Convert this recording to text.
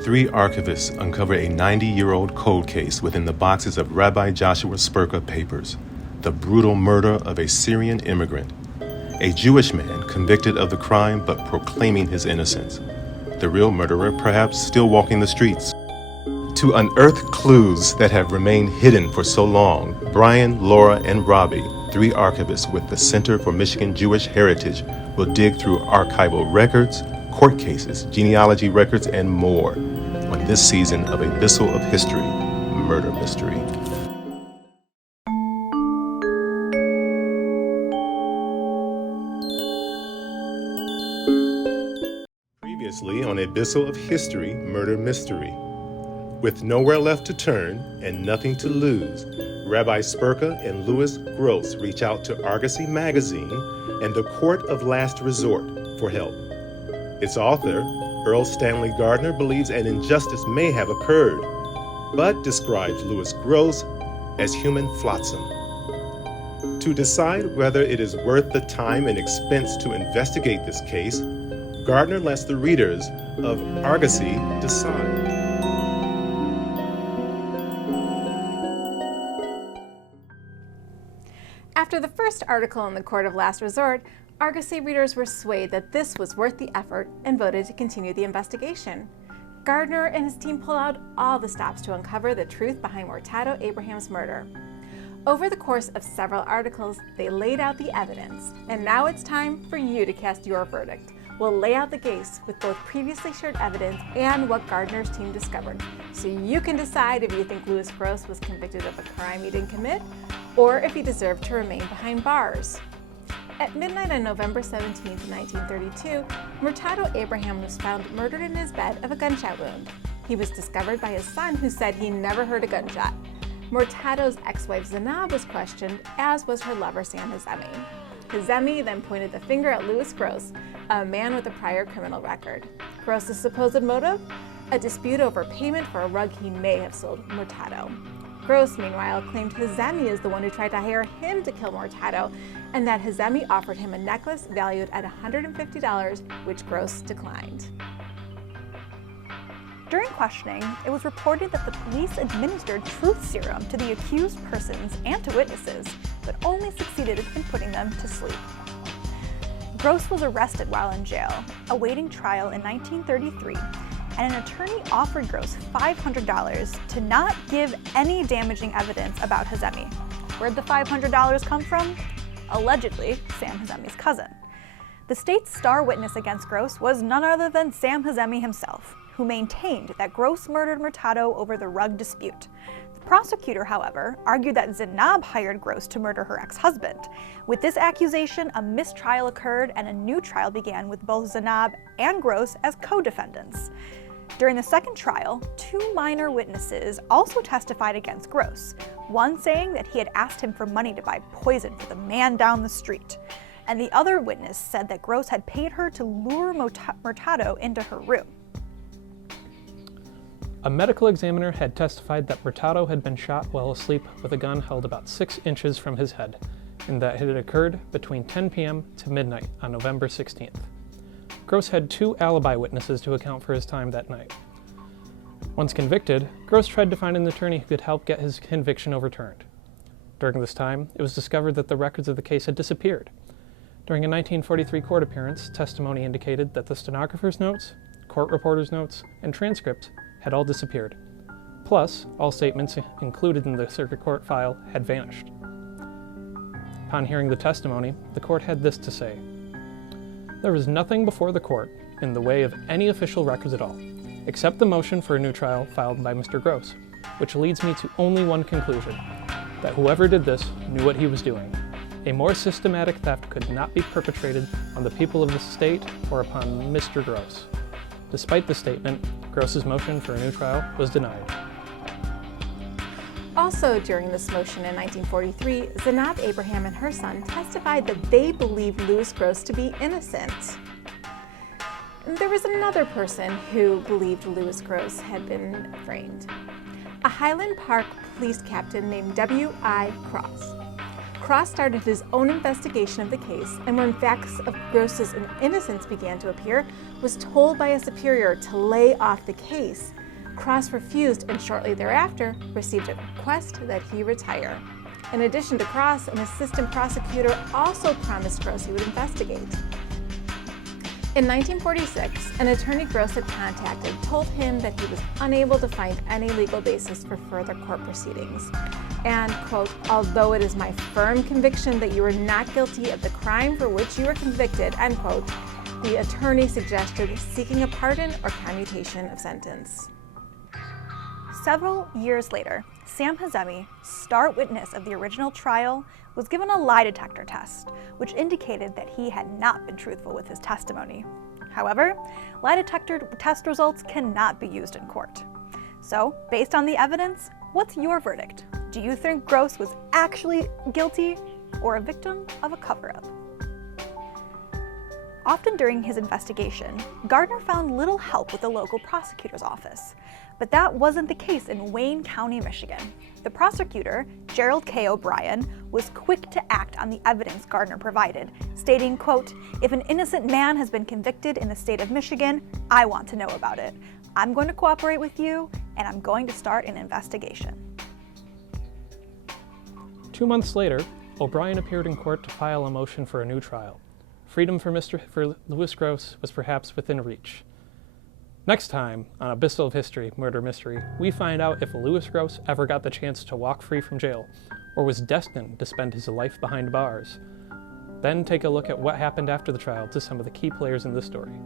Three archivists uncover a 90-year-old cold case within the boxes of Rabbi Joshua Sperka papers, the brutal murder of a Syrian immigrant, a Jewish man convicted of the crime but proclaiming his innocence, the real murderer perhaps still walking the streets. To unearth clues that have remained hidden for so long, Brian, Laura, and Rabbi, three archivists with the Center for Michigan Jewish Heritage, will dig through archival records, court cases, genealogy records, and more on this season of A Bisel of History, Murder Mystery. Previously on A Bisel of History, Murder Mystery. With nowhere left to turn and nothing to lose, Rabbi Sperka and Louis Gross reach out to Argosy Magazine and the Court of Last Resort for help. Its author, Stanley Gardner, believes an injustice may have occurred, but describes Louis Gross as human flotsam. To decide whether it is worth the time and expense to investigate this case, Gardner lets the readers of Argosy decide. After the first article in the Court of Last Resort, Argosy readers were swayed that this was worth the effort and voted to continue the investigation. Gardner and his team pulled out all the stops to uncover the truth behind Mortado Abraham's murder. Over the course of several articles, they laid out the evidence, and now it's time for you to cast your verdict. We'll lay out the case with both previously shared evidence and what Gardner's team discovered, so you can decide if you think Louis Gross was convicted of a crime he didn't commit, or if he deserved to remain behind bars. At midnight on November 17, 1932, Mortado Abraham was found murdered in his bed of a gunshot wound. He was discovered by his son, who said he never heard a gunshot. Mortado's ex-wife Zainab was questioned, as was her lover Sam Hazemi. Hazemi then pointed the finger at Louis Gross, a man with a prior criminal record. Gross's supposed motive? A dispute over payment for a rug he may have sold Mortado. Gross, meanwhile, claimed Hazemi is the one who tried to hire him to kill Mortado, and that Hazemi offered him a necklace valued at $150, which Gross declined. During questioning, it was reported that the police administered truth serum to the accused persons and to witnesses, but only succeeded in putting them to sleep. Gross was arrested while in jail, awaiting trial in 1933, and an attorney offered Gross $500 to not give any damaging evidence about Hazemi. Where'd the $500 come from? Allegedly, Sam Hazemi's cousin. The state's star witness against Gross was none other than Sam Hazemi himself, who maintained that Gross murdered Mortado over the rug dispute. The prosecutor, however, argued that Zainab hired Gross to murder her ex-husband. With this accusation, a mistrial occurred and a new trial began with both Zainab and Gross as co-defendants. During the second trial, two minor witnesses also testified against Gross, one saying that he had asked him for money to buy poison for the man down the street, and the other witness said that Gross had paid her to lure Mortado into her room. A medical examiner had testified that Mortado had been shot while asleep with a gun held about 6 inches from his head, and that it had occurred between 10 p.m. to midnight on November 16th. Gross had 2 alibi witnesses to account for his time that night. Once convicted, Gross tried to find an attorney who could help get his conviction overturned. During this time, it was discovered that the records of the case had disappeared. During a 1943 court appearance, testimony indicated that the stenographer's notes, court reporter's notes, and transcripts had all disappeared. Plus, all statements included in the circuit court file had vanished. Upon hearing the testimony, the court had this to say: "There was nothing before the court in the way of any official records at all, except the motion for a new trial filed by Mr. Gross, which leads me to only one conclusion, that whoever did this knew what he was doing. A more systematic theft could not be perpetrated on the people of the state or upon Mr. Gross." Despite the statement, Gross's motion for a new trial was denied. Also during this motion in 1943, Zainab Abraham and her son testified that they believed Louis Gross to be innocent. There was another person who believed Louis Gross had been framed. A Highland Park police captain named W.I. Cross. Cross started his own investigation of the case, and when facts of Gross's innocence began to appear, was told by a superior to lay off the case. Cross refused and shortly thereafter received a request that he retire. In addition to Cross, an assistant prosecutor also promised Gross he would investigate. In 1946, an attorney Gross had contacted told him that he was unable to find any legal basis for further court proceedings. And, quote, although it is my firm conviction that you are not guilty of the crime for which you were convicted, end quote, the attorney suggested seeking a pardon or commutation of sentence. Several years later, Sam Hazemi, star witness of the original trial, was given a lie detector test, which indicated that he had not been truthful with his testimony. However, lie detector test results cannot be used in court. So, based on the evidence, what's your verdict? Do you think Gross was actually guilty or a victim of a cover-up? Often during his investigation, Gardner found little help with the local prosecutor's office. But that wasn't the case in Wayne County, Michigan. The prosecutor, Gerald K. O'Brien, was quick to act on the evidence Gardner provided, stating, quote, if an innocent man has been convicted in the state of Michigan, I want to know about it. I'm going to cooperate with you, and I'm going to start an investigation. 2 months later, O'Brien appeared in court to file a motion for a new trial. Freedom for Louis Gross was perhaps within reach. Next time on a Bisel of History murder mystery, we find out if Louis Gross ever got the chance to walk free from jail, or was destined to spend his life behind bars. Then take a look at what happened after the trial to some of the key players in the story.